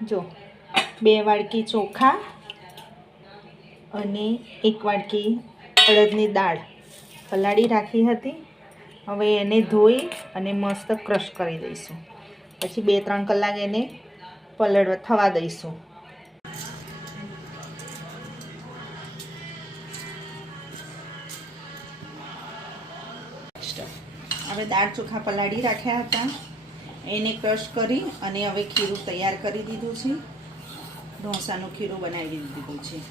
જો 2 વાડકી ચોખા અને 1 વાડકી અડદની દાળ પલાળી રાખી હતી. હવે એને ધોઈ અને મસ્ત ક્રશ કરી દઈશું. પછી 2-3 કલાક એને પલળવા થવા દઈશું. હવે દાળ ચોખા પલાળી રાખ્યા હતા, એને ક્રશ કરી અને હવે ખીરું તૈયાર કરી દીધું છે. ઢોસાનું ખીરું બનાવી દીધું છે.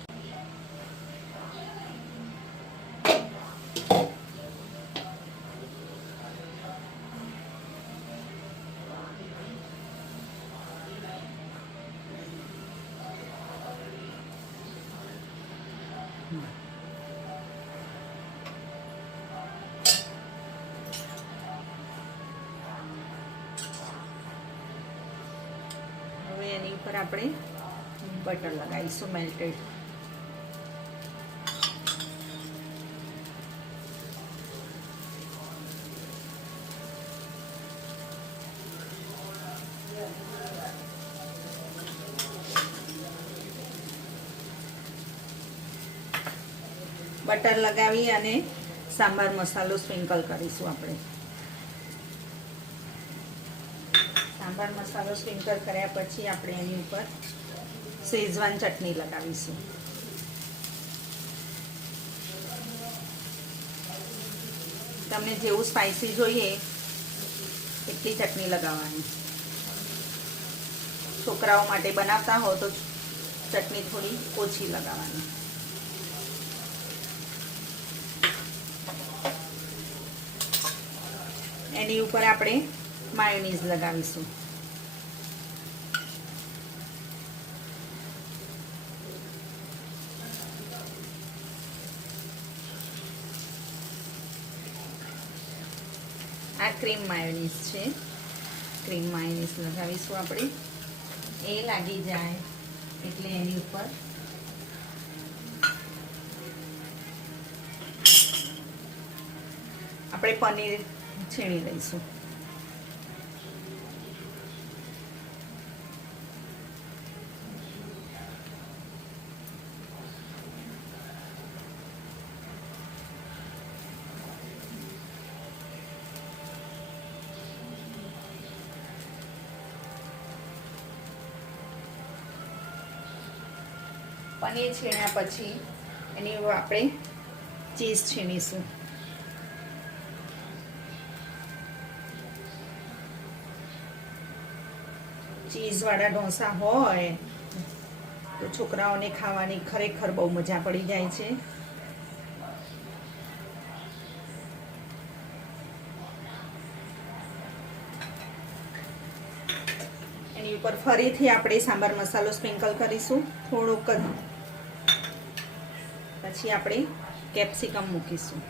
હવે એની ઉપર આપણે બટર લગાવીશું મેલ્ટેડ. બટર લગાવી અને સાંભાર મસાલો સ્પ્રિંકલ કરીશું આપણે. સાંભાર મસાલો સ્પ્રિંકલ કર્યા પછી આપણે એની ઉપર શેઝવાન ચટણી લગાવીશું. તમને જેવું સ્પાઇસી જોઈએ એટલી ચટણી લગાવવાની. છોકરાઓ માટે બનાવતા હો તો ચટણી થોડી ઓછી લગાવવાની. એની ઉપર આપણે માયોનીઝ લગાવીશું. આ ક્રીમ માયોનીઝ છે. ક્રીમ માયોનીઝ લગાવીશું આપણે. એ લાગી જાય એટલે એની ઉપર આપણે પનીર છીણી લઈશું. પનીર છીણ્યા પછી એની ઉપર આપણે ચીઝ છીણીશું. ચીઝવાળા ઢોસા હોય તો છોકરાઓને ખાવાની ખરેખર બહુ મજા પડી જાય છે. એની ઉપર ફરીથી આપણે સાંભાર મસાલો સ્પ્રિંકલ કરીશું થોડોક જ. પછી આપણે કેપ્સિકમ મૂકીશું.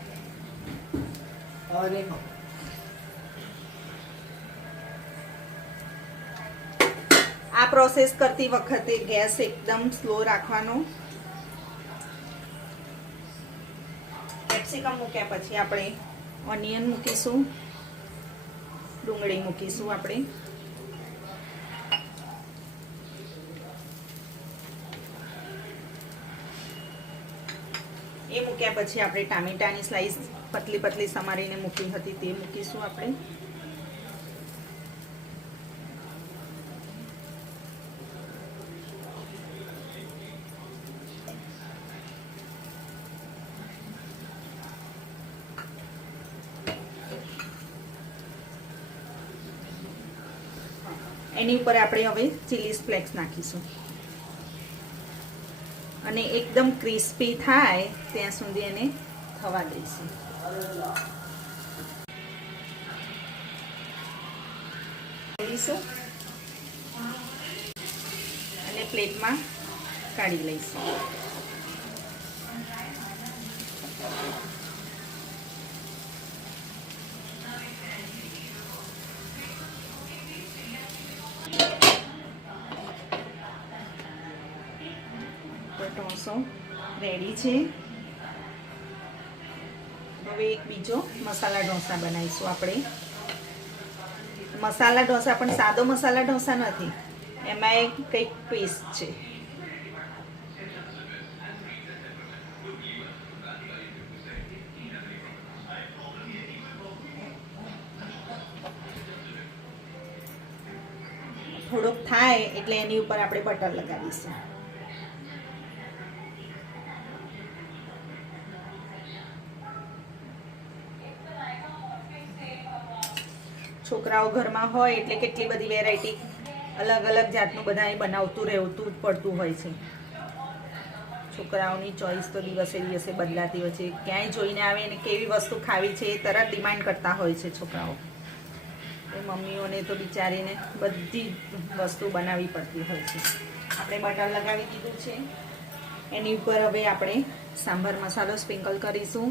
આ પ્રોસેસ કરતી વખતે ગેસ એકદમ સ્લો રાખવાનો. કેપ્સિકમ મૂક્યા પછી આપણે ઓનિયન મૂકીશું, ડુંગળી મૂકીશું આપણે. એ મૂક્યા પછી આપણે ટામેટાની સ્લાઈસ પતલી પતલી સમારીને મૂકી હતી તે મૂકીશું આપણે. એની ઉપર આપણે હવે ચીલી ફ્લેક્સ નાખીશું અને એકદમ ક્રિસ્પી થાય ત્યાં સુધી એને થવા દઈશું. અને પ્લેટમાં કાઢી લઈશું. ઢોસો રેડી છે. હવે એક બીજો મસાલા ઢોસા બનાવીશું આપણે. મસાલા ઢોસા પણ સાદો મસાલા ઢોસા નથી, એમાં એક કંઈક પેસ્ટ છે. થોડોક થાય એટલે એની ઉપર આપણે બટર લગાવીશું. છોકરાઓ ઘરમાં હોય એટલે કેટલી બધી વેરાયટી અલગ અલગ જાતનું બધાએ બનાવતું રહેતું પડતું હોય છે. છોકરાઓની ચોઈસ તો દિવસે દિવસે બદલાતી હોય છે. ક્યાંય જોઈને આવે અને કેવી વસ્તુ ખાવી છે એ તરત ડિમાન્ડ કરતા હોય છે છોકરાઓ. એ મમ્મીઓને તો બિચારીને બધી વસ્તુ બનાવવી પડતી હોય છે. આપણે બટર લગાવી દીધું છે. એની ઉપર હવે આપણે સાંભાર મસાલો સ્પ્રિંકલ કરીશું.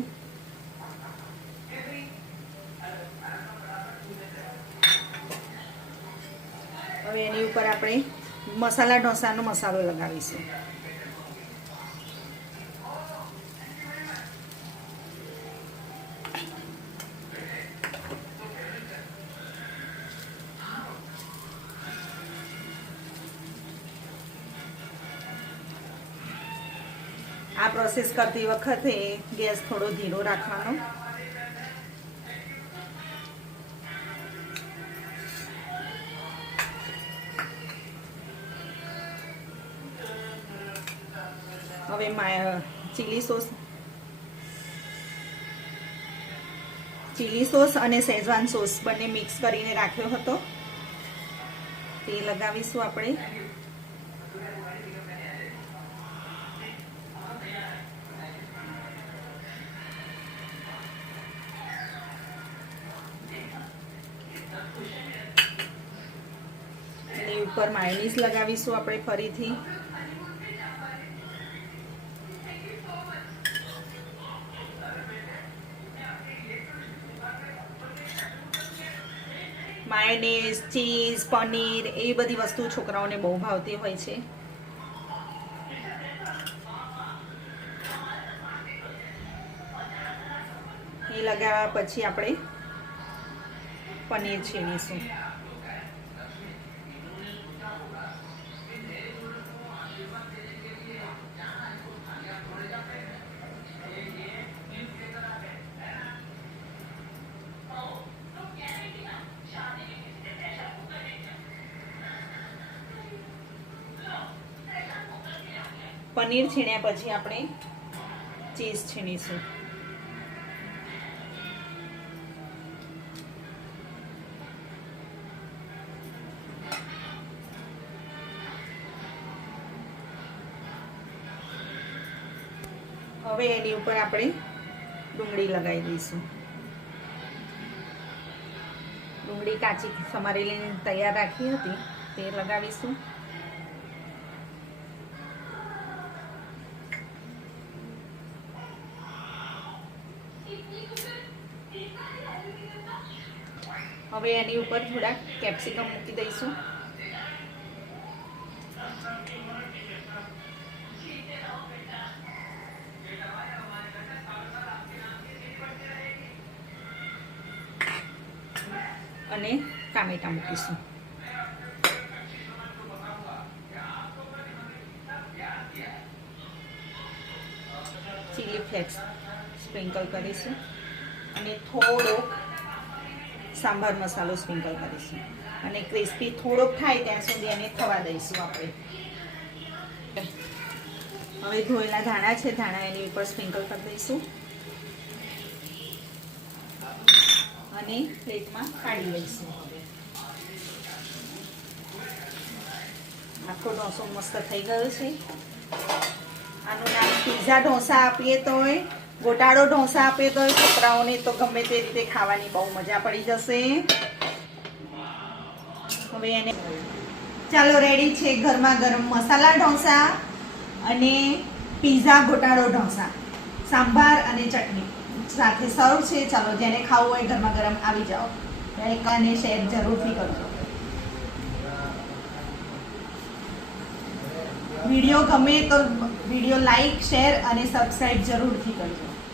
હવે એની ઉપર આપણે મસાલા ઢોસાનો મસાલો લગાવીશું. આ પ્રોસેસ કરતી વખતે ગેસ થોડો ધીરો રાખવાનો. હવે ચીલી સોસ અને શેઝવાન સોસ બંને મિક્સ કરીને રાખ્યો હતો તે લગાવીશું આપણે. એની ઉપર માયોનીઝ લગાવીશું આપણે ફરીથી. માયોનીઝ, ચીઝ, પનીર એવી બધી વસ્તુ છોકરાઓને બહુ ભાવતી હોય છે. એ લગાવ્યા પછી આપણે પનીર છીણીશું. પનીર છીણ્યા પછી આપણે ચીઝ છીણીશું. હવે એની ઉપર આપણે ડુંગળી લગાવી દઈશું. ડુંગળી કાચી સમારેલી તૈયાર રાખી હતી તે લગાવીશું. હવે એની ઉપર થોડા કેપ્સિકમ મૂકી દઈશું. અને ટામેટા મૂકીશું. ચીલી ફ્લેક્સ સ્પ્રિંકલ કરીશું અને થોડો સાંભાર મસાલો સ્પ્રિંકલ કરીશું અને ક્રિસ્પી થોડોક થાય ત્યાં સુધી એને થવા દઈશું આપણે. હવે ધોયેલા ધાણા છે, ધાણા એની ઉપર સ્પ્રિંકલ કરી દઈશું અને પ્લેટમાં કાઢી લઈશું. આખો ઢોસો મસ્ત થઈ ગયો છે. આનું નામ પીઝા ઢોસા આપીએ તોય, ગોટાળો ઢોસા આપીએ તોય છોકરાઓને તો ગમે તે રીતે ખાવાની બહુ મજા પડી જશે. હવે એને ચાલો રેડી છે ગરમા ગરમ મસાલા ઢોસા અને પીઝા ગોટાળો ઢોસા સાંભાર અને ચટણી સાથે સર્વ છે. ચાલો જેને ખાવું હોય ગરમા ગરમ આવી જાઓ. લાઈક અને શેર જરૂરથી કરજો. વિડીયો ગમે તો વિડીયો લાઈક, શેર અને સબસ્ક્રાઈબ જરૂરથી કરજો.